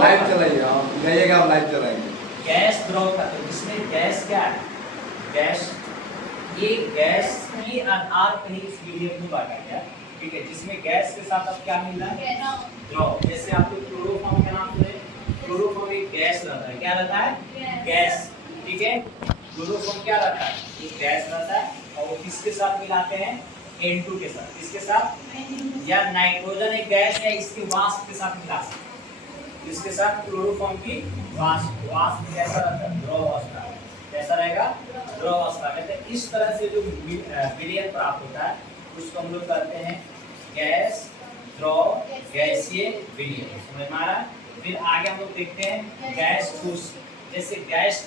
Live चलाइए, आप जाइएगा, हम लाइव चलाएंगे। गैस द्रव का, तो इसमें गैस क्या है? गैस, ये गैस की आधार पे ही इस मीडियम में बांटा गया, ठीक है, जिसमें गैस के साथ अब क्या मिल रहा है? द्रव। जैसे आप लोग क्लोरोफॉर्म का नाम सुने, क्लोरोफॉर्म एक गैस रहता है, क्या रहता है? गैस, ठीक है। क्लोरोफॉर्म क्या रहता है? एक गैस रहता है, और वो किसके साथ मिलाते हैं? N2 के साथ। किसके साथ? या नाइट्रोजन एक गैस है, इसके वाष्प के साथ मिला सकते हैं। इसके साथ क्लोरोफॉर्म की वाष्प, वाष्प कैसा रहता है? द्रव अवस्था। कैसा रहेगा? द्रव अवस्था। कहते हैं इस तरह से जो विलयन प्राप्त होता है उसको हम लोग कहते हैं गैस द्रव गैसीय विलयन। समझ में आ रहा है? फिर आगे हम लोग देखते हैं गैस ठोस। जैसे गैस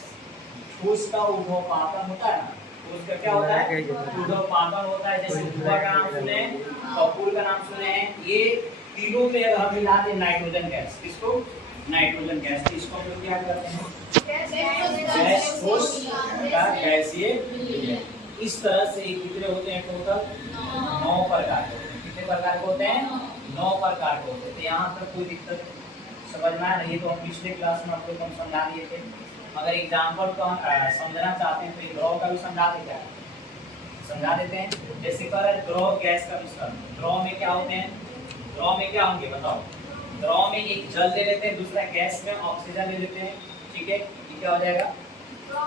ठोस का उद्भवपातन होता है ना, तो उसका क्या होता है? उद्भवपातन होता है। जैसे धुआं का नाम सुने, कपूर का नाम सुने हैं, ये तीनों में अगर हम मिला दें नाइट्रोजन गैस, इसको नाइट्रोजन गैस, इसको हम लोग क्या करते हैं? गैस ठोस का गैसीय विलयन। इस तरह से ये कितने होते हैं? टोटल 9 प्रकार के होते हैं। कितने प्रकार के होते हैं? 9 प्रकार के होते हैं। तो यहाँ तक कोई दिक्कत समझ में आया? नहीं तो हम पिछले क्लास में आप लोग को समझा दिए थे। अगर एग्जाम्पल को हम समझना चाहते हैं तो द्रव का भी समझा देते हैं, समझा देते हैं। जैसे कह रहे हैं द्रव गैस का मिश्रण, द्रव में क्या होते हैं? द्रव में क्या होंगे बताओ? द्रव में एक जल ले लेते हैं, दूसरा गैस में ऑक्सीजन ले लेते हैं, ठीक है, ये क्या हो जाएगा?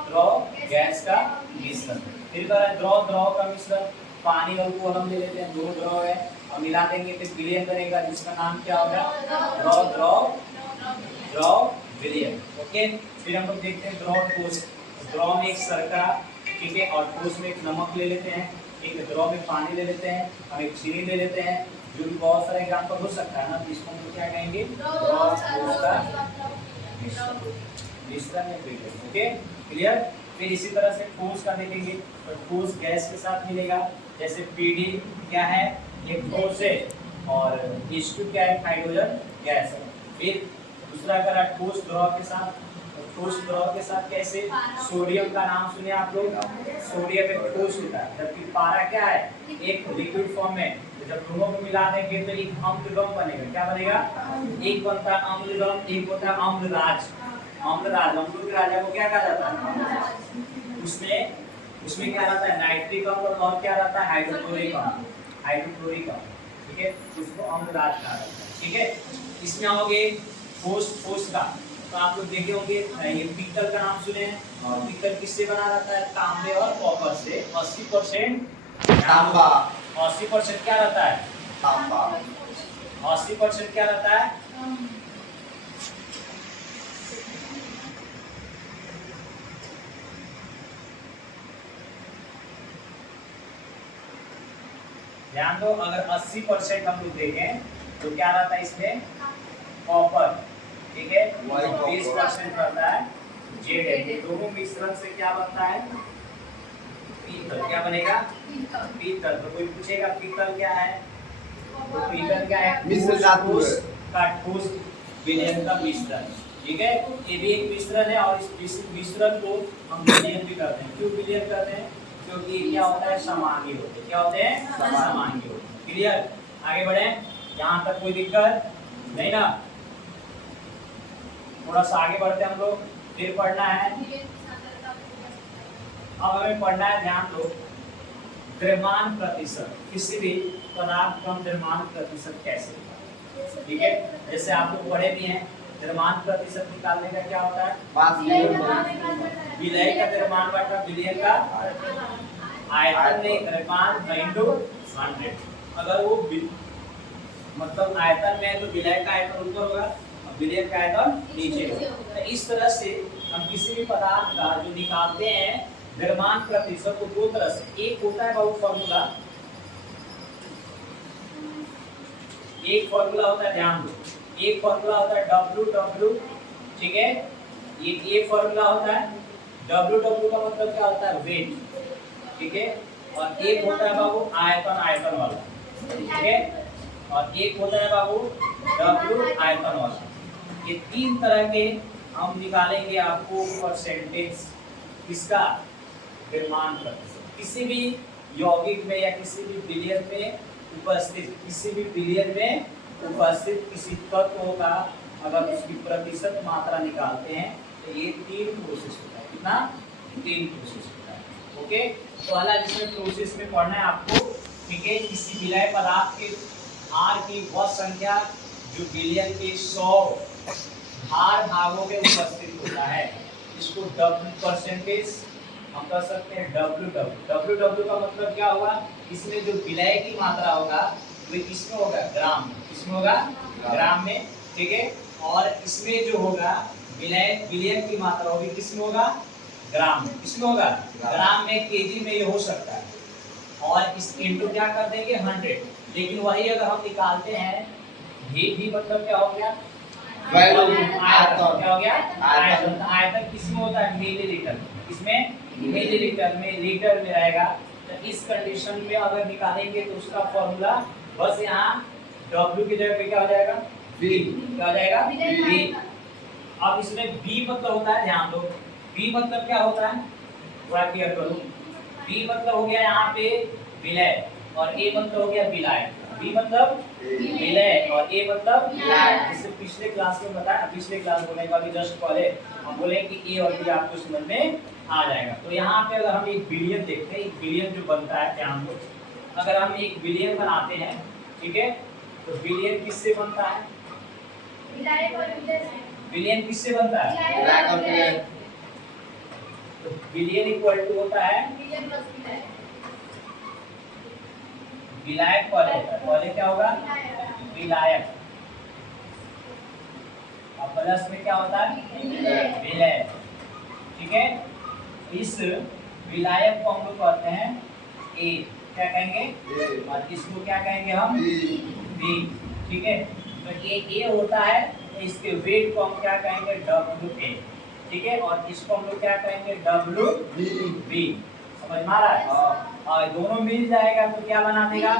द्रव गैस का मिश्रण। फिर कह रहे हैं द्रव द्रव का मिश्रण, पानी और को हम ले लेते हैं, दो द्रव है और मिला देंगे तो विलयन बनेगा, जिसका नाम क्या होगा? द्रव द्रव द्रव विलयन। ओके। फिर हम लोग देखते हैं द्रव ठोस। द्रव में एक शर्करा, ठीक है, और ठोस में एक नमक ले लेते हैं, ठीक है, द्रव में पानी ले लेते हैं और एक चीनी ले लेते हैं, जो भी बहुत सारे एग्जाम्पल हो सकता है ना, तो इसको हम लोग क्या कहेंगे? द्रव ठोस का मिश्रण या विलयन। Okay, clear. फिर इसी तरह से ठोस का देखेंगे तो ठोस गैस के साथ मिलेगा। जैसे पीडी क्या है? एक ठोस है, और H2 क्या है? हाइड्रोजन गैस है। फिर दूसरा करा ठोस द्रव के साथ, ठोस द्रव के साथ कैसे? सोडियम का नाम सुने आप लोग? सोडियम एक ठोस होता है, जबकि पारा क्या है? एक लिक्विड फॉर्म में। तो जब दोनों को मिला देंगे तो एक अम्लगम बनेगा। क्या बनेगा? एक बनता है अम्लगम, एक होता है अम्लराज। अम्लराज, अम्लों के राजा को क्या कहा जाता है? उसमें क्या रहता है? नाइट्रिक अम्ल, और क्या रहता है? हाइड्रोक्लोरिक अम्ल, हाइड्रोक्लोरिक अम्ल, ठीक है, उसको अम्लराज कहा जाता है, ठीक है। इसमें आओगे ठोस का, तो आप लोग देखे होंगे ये पीतल का नाम सुने हैं, और पीतल किससे बना रहता है? तांबे और कॉपर से। 80% तांबा, 80% क्या रहता है? तांबा, 80% क्या रहता है? ध्यान दो, अगर 80% हम लोग देखें तो क्या रहता है इसमें? कॉपर, ठीक है, 20% रहता है जेड। दोनों मिश्रण से क्या बनता है? पीतल। क्या बनेगा? पीतल। तो कोई पूछेगा पीतल क्या है? तो पीतल क्या है? मिश्र धातु है का ठोस विलयन का मिश्रण, ठीक है, ये भी एक मिश्रण है, और इस मिश्रण को हम विलयन भी करते हैं। क्यों विलयन करते हैं? क्योंकि क्या होता है? समांगी होते हैं। क्या होते हैं? समांगी होते हैं। क्लियर। आगे बढ़े, यहाँ तक कोई दिक्कत नहीं ना? थोड़ा सा आगे बढ़ते हैं हम लोग। फिर पढ़ना है, अब हमें पढ़ना है, ध्यान दो, द्रव्यमान प्रतिशत। किसी भी पदार्थ का द्रव्यमान प्रतिशत कैसे होता है, ठीक है। जैसे आप लोग पढ़े भी हैं, द्रव्यमान प्रतिशत निकालने का क्या होता है? विलय का द्रव्यमान बटा विलयन का आयतन में द्रव्यमान इनटू 100। अगर वो मतलब आयतन में है तो विलय का आयतन ऊपर होगा और विलयन का आयतन नीचे होगा। तो इस तरह से हम किसी भी पदार्थ का जो निकालते हैं द्रव्यमान प्रतिशत को दो तरह से, एक होता है बहुत फॉर्मूला, एक फॉर्मूला होता है, ध्यान दो, एक फॉर्मूला होता है W, ठीक है, ये फॉर्मूला होता है W का मतलब क्या होता है? वेट, ठीक है, और एक होता है बाबू आयतन वाला, ठीक है, और एक होता है बाबू W आयतन वाला। ये तीन तरह के हम निकालेंगे आपको परसेंटेज किसका? द्रव्यमान प्रतिशत। किसी भी यौगिक में या किसी भी विलयन में उपस्थित, किसी भी विलयन में उपस्थित किसी तत्व का अगर उसकी प्रतिशत मात्रा निकालते हैं तो ये 3 प्रोसेस होता है। कितना? 3 प्रोसेस होता है। ओके, तो अलग इसमें प्रोसेस में पढ़ना है आपको। ठीक है, किसी विलय पदार्थ के R की वह संख्या जो विलयन के 100 भार भागों में उपस्थित होता है, इसको W परसेंटेज हम कर सकते हैं। W का मतलब क्या होगा? इसमें जो विलय की मात्रा होगा वो किसमें होगा? ग्राम में। किसमें होगा? ग्राम में। ठीक है, और इसमें जो होगा विलयन की मात्रा होगी किसमें होगा? ग्राम में। किसमें होगा? ग्राम में। केजी में ये हो सकता है, और इस इनटू क्या कर देंगे? 100। लेकिन वही अगर हम निकालते हैं भी मतलब क्या हो गया? आयतन। क्या हो गया? आयतन। आयतन किसमें होता है? मिलीलीटर। इसमें मिलीलीटर में, लीटर में रहेगा। तो इस कंडीशन में अगर निकालेंगे तो उसका फॉर्मूला बस यहाँ W की जगह पे क्या हो जाएगा? V। क्या हो जाएगा? V। अब इसमें B मतलब होता है, ध्यान दो, B मतलब क्या होता है? थोड़ा क्लियर करूँ। B मतलब हो गया यहाँ पे विलय, और A मतलब हो गया विलायक। B मतलब विलय और A मतलब विलायक। जैसे पिछले क्लास में बताया, पिछले क्लास बोलने का भी जस्ट पहले हम बोले कि A और B आपको समझ में आ जाएगा। तो यहाँ पे अगर हम एक बिलियन देखते हैं, एक बिलियन जो बनता है, ध्यान दो, अगर हम एक बिलियन बनाते हैं, ठीक है, तो बिलियन किससे बनता है? बिलियन किससे बनता है? तो बिलियन इक्वल टू होता है विलायक पर होता है। पहले क्या होगा? विलायक, और प्लस में क्या होता है? विलय। ठीक है, इस विलायक को हम लोग कहते हैं A, क्या कहेंगे? और इसको क्या कहेंगे हम? B। ठीक है, तो ये A होता है, तो इसके वेट को हम क्या कहेंगे? WA। ठीक है, और इसको हम लोग क्या कहेंगे? WB। समझ में आ रहा है? और दोनों मिल जाएगा तो क्या बना देगा?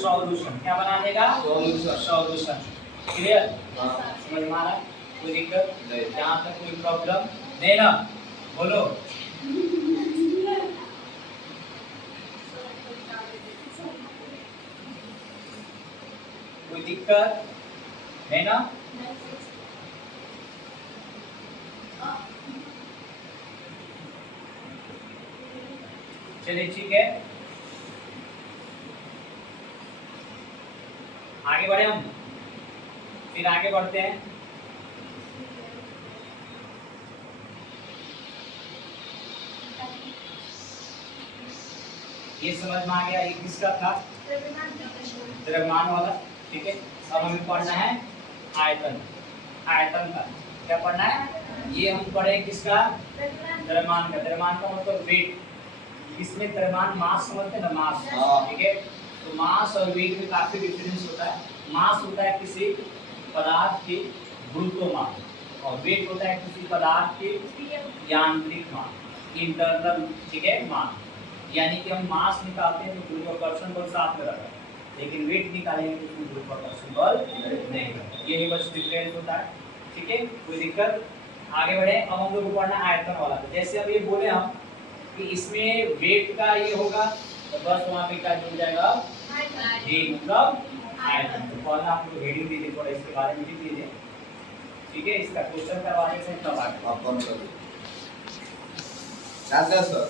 सॉल्यूशन। क्या बना देगा? सॉल्यूशन। क्लियर? समझ में आ रहा है? कोई दिक्कत? यहाँ तक कोई प्रॉब्लम नहीं ना? बोलो। कोई दिक्कत नहीं ना? चलिए ठीक है, आगे बढ़े हम। फिर आगे बढ़ते हैं। ये समझ में आ गया, ये किसका था? द्रव्यमान वाला। ठीक है, अब हमें पढ़ना है आयतन। आयतन का क्या पढ़ना है? ये हम पढ़े किसका? द्रव्यमान का। द्रव्यमान का मतलब वेट। इसमें द्रव्यमान मास समझते हैं ना? मास। ठीक है, तो मास और वेट में काफी डिफरेंस होता है। मास होता है किसी पदार्थ के गुरुत्वाकर्षण, और वेट होता है किसी पदार्थ के यांत्रिक मान, इंटरनल। ठीक है, मान। यानी कि हम मास निकालते हैं तो गुरुत्वाकर्षण बल साथ में रहता है, लेकिन वेट निकालेंगे तो उसमें गुरुत्वाकर्षण बल नहीं रहता। यही बस डिफरेंस होता है। ठीक है, कोई दिक्कत? आगे बढ़े। अब हम लोग को पढ़ना है आयतन वाला। जैसे अब ये बोले हम कि इसमें वेट का ये होगा, तो बस वहाँ पे क्या जुड़ जाएगा? जी, मतलब आयतन। तो पहले आप लोग हेडिंग दीजिए, थोड़ा इसके बारे में लिख लीजिए। ठीक है, इसका क्वेश्चन करवाने से तब आगे। आप कौन कर? सर